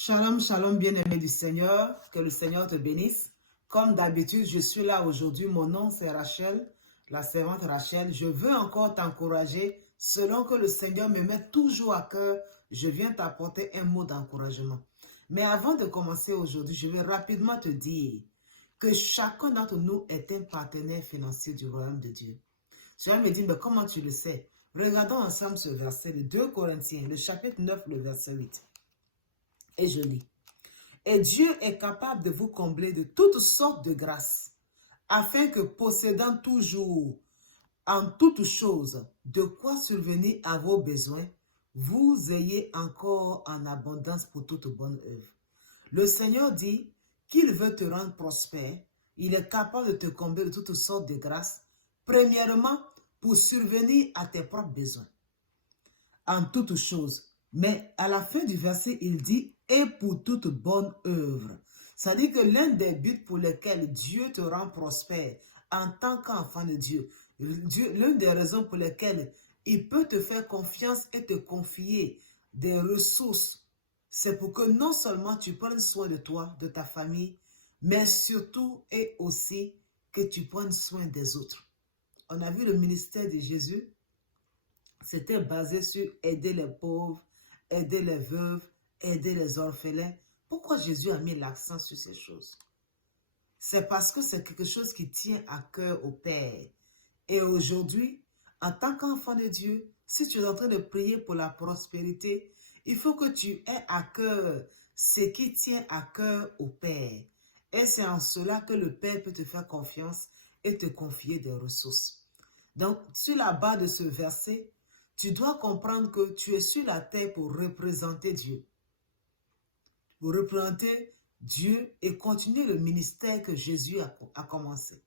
Shalom, shalom, bien-aimé du Seigneur, que le Seigneur te bénisse. Comme d'habitude, je suis là aujourd'hui. Mon nom, c'est Rachel, la servante Rachel. Je veux encore t'encourager, selon que le Seigneur me met toujours à cœur. Je viens t'apporter un mot d'encouragement. Mais avant de commencer aujourd'hui, je vais rapidement te dire que chacun d'entre nous est un partenaire financier du royaume de Dieu. Tu vas me dire, mais comment tu le sais? Regardons ensemble ce verset, le 2 Corinthiens, le chapitre 9, le verset 8. Et je lis. Et Dieu est capable de vous combler de toutes sortes de grâces, afin que possédant toujours en toutes choses de quoi survenir à vos besoins, vous ayez encore en abondance pour toute bonne œuvre. Le Seigneur dit qu'il veut te rendre prospère. Il est capable de te combler de toutes sortes de grâces, premièrement pour survenir à tes propres besoins, en toutes choses. Mais à la fin du verset, il dit « et pour toute bonne œuvre ». C'est-à-dire que l'un des buts pour lesquels Dieu te rend prospère en tant qu'enfant de Dieu, l'une des raisons pour lesquelles il peut te faire confiance et te confier des ressources, c'est pour que non seulement tu prennes soin de toi, de ta famille, mais surtout et aussi que tu prennes soin des autres. On a vu le ministère de Jésus, c'était basé sur aider les pauvres, aider les veuves, aider les orphelins. Pourquoi Jésus a mis l'accent sur ces choses? C'est parce que c'est quelque chose qui tient à cœur au Père. Et aujourd'hui, en tant qu'enfant de Dieu, si tu es en train de prier pour la prospérité, il faut que tu aies à cœur ce qui tient à cœur au Père. Et c'est en cela que le Père peut te faire confiance et te confier des ressources. Donc, sur la base de ce verset, tu dois comprendre que tu es sur la terre pour représenter Dieu. Pour représenter Dieu et continuer le ministère que Jésus a commencé.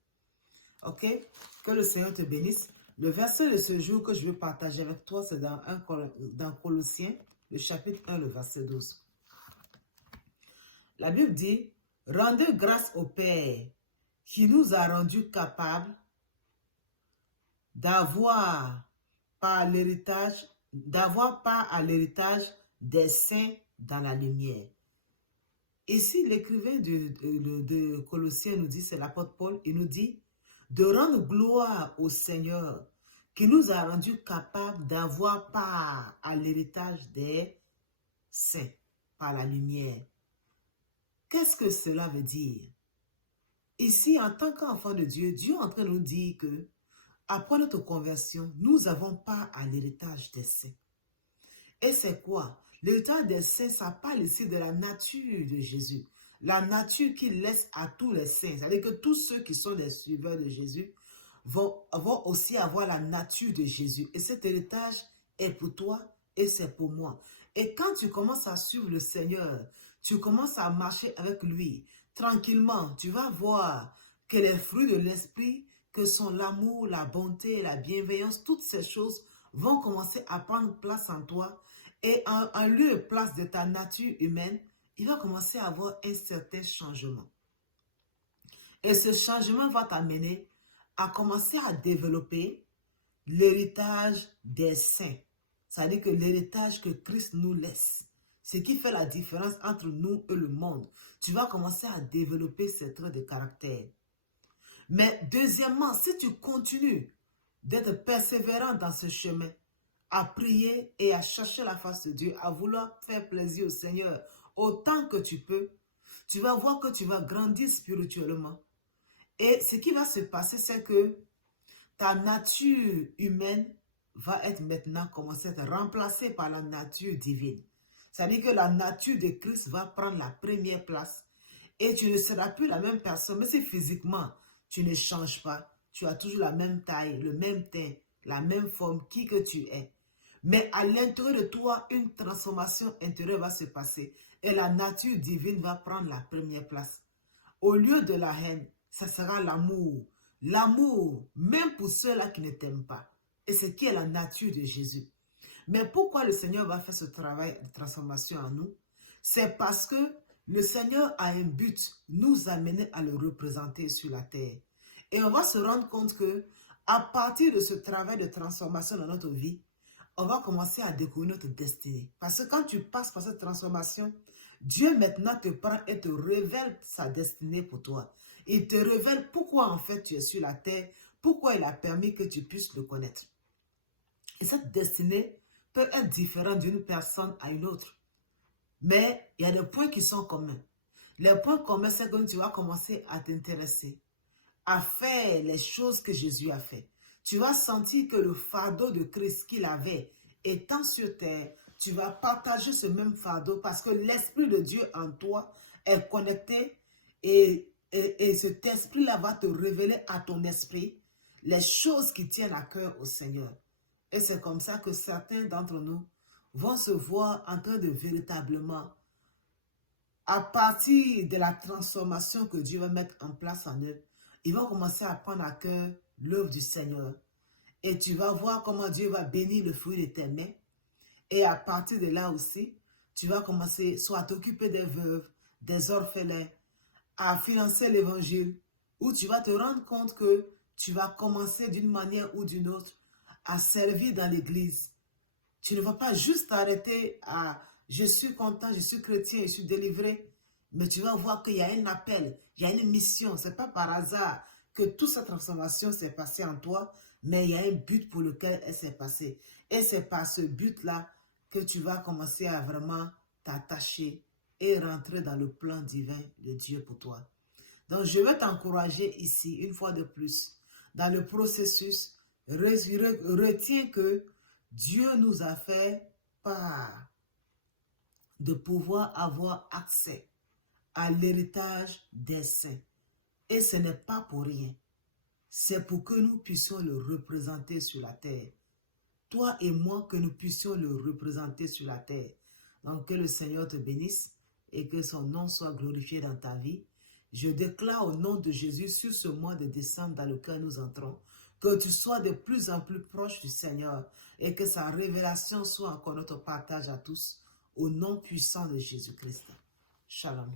Ok? Que le Seigneur te bénisse. Le verset de ce jour que je veux partager avec toi, c'est dans Colossiens, le chapitre 1, le verset 12. La Bible dit, « Rendez grâce au Père qui nous a rendus capables d'avoir part à l'héritage des saints dans la lumière. » Ici, l'écrivain de Colossiens nous dit, c'est l'apôtre Paul, il nous dit de rendre gloire au Seigneur qui nous a rendus capables d'avoir part à l'héritage des saints par la lumière. Qu'est-ce que cela veut dire? Ici, en tant qu'enfant de Dieu, Dieu est en train de nous dire que après notre conversion, nous avons part à l'héritage des saints. Et c'est quoi? L'héritage des saints, ça parle ici de la nature de Jésus. La nature qu'il laisse à tous les saints. C'est-à-dire que tous ceux qui sont des suiveurs de Jésus vont aussi avoir la nature de Jésus. Et cet héritage est pour toi et c'est pour moi. Et quand tu commences à suivre le Seigneur, tu commences à marcher avec lui, tranquillement, tu vas voir que les fruits de l'esprit, que sont l'amour, la bonté, la bienveillance, toutes ces choses vont commencer à prendre place en toi. Et en lieu et place de ta nature humaine, il va commencer à avoir un certain changement. Et ce changement va t'amener à commencer à développer l'héritage des saints. C'est-à-dire que l'héritage que Christ nous laisse. Ce qui fait la différence entre nous et le monde. Tu vas commencer à développer ces traits de caractère. Mais deuxièmement, si tu continues d'être persévérant dans ce chemin, à prier et à chercher la face de Dieu, à vouloir faire plaisir au Seigneur autant que tu peux, tu vas voir que tu vas grandir spirituellement. Et ce qui va se passer, c'est que ta nature humaine va être maintenant commencer à être remplacée par la nature divine. C'est-à-dire que la nature de Christ va prendre la première place et tu ne seras plus la même personne. Mais si physiquement, tu ne changes pas, tu as toujours la même taille, le même teint, la même forme, qui que tu es. Mais à l'intérieur de toi, une transformation intérieure va se passer et la nature divine va prendre la première place. Au lieu de la haine, ça sera l'amour. L'amour, même pour ceux-là qui ne t'aiment pas. Et ce qui est la nature de Jésus. Mais pourquoi le Seigneur va faire ce travail de transformation en nous? C'est parce que le Seigneur a un but, nous amener à le représenter sur la terre. Et on va se rendre compte que à partir de ce travail de transformation dans notre vie, on va commencer à découvrir notre destinée. Parce que quand tu passes par cette transformation, Dieu maintenant te prend et te révèle sa destinée pour toi. Il te révèle pourquoi en fait tu es sur la terre, pourquoi il a permis que tu puisses le connaître. Et cette destinée peut être différente d'une personne à une autre. Mais il y a des points qui sont communs. Les points communs, c'est que tu vas commencer à t'intéresser, à faire les choses que Jésus a fait. Tu vas sentir que le fardeau de Christ qu'il avait étant sur terre, tu vas partager ce même fardeau parce que l'Esprit de Dieu en toi est connecté et cet esprit-là va te révéler à ton esprit les choses qui tiennent à cœur au Seigneur. Et c'est comme ça que certains d'entre nous vont se voir en train de véritablement, à partir de la transformation que Dieu va mettre en place en eux, ils vont commencer à prendre à cœur l'œuvre du Seigneur. Et tu vas voir comment Dieu va bénir le fruit de tes mains. Et à partir de là aussi, tu vas commencer soit à t'occuper des veuves, des orphelins, à financer l'évangile, où tu vas te rendre compte que tu vas commencer d'une manière ou d'une autre à servir dans l'église. Tu ne vas pas juste t'arrêter à « je suis content, je suis chrétien, je suis délivré », mais tu vas voir qu'il y a un appel, il y a une mission. Ce n'est pas par hasard que toute cette transformation s'est passée en toi, mais il y a un but pour lequel elle s'est passée. Et c'est par ce but-là que tu vas commencer à vraiment t'attacher et rentrer dans le plan divin de Dieu pour toi. Donc, je vais t'encourager ici, une fois de plus, dans le processus, retiens que Dieu nous a fait part de pouvoir avoir accès à l'héritage des saints. Et ce n'est pas pour rien. C'est pour que nous puissions le représenter sur la terre. Toi et moi, que nous puissions le représenter sur la terre. Donc, que le Seigneur te bénisse et que son nom soit glorifié dans ta vie. Je déclare au nom de Jésus sur ce mois de décembre dans lequel nous entrons, que tu sois de plus en plus proche du Seigneur et que sa révélation soit encore notre partage à tous, au nom puissant de Jésus-Christ. Shalom.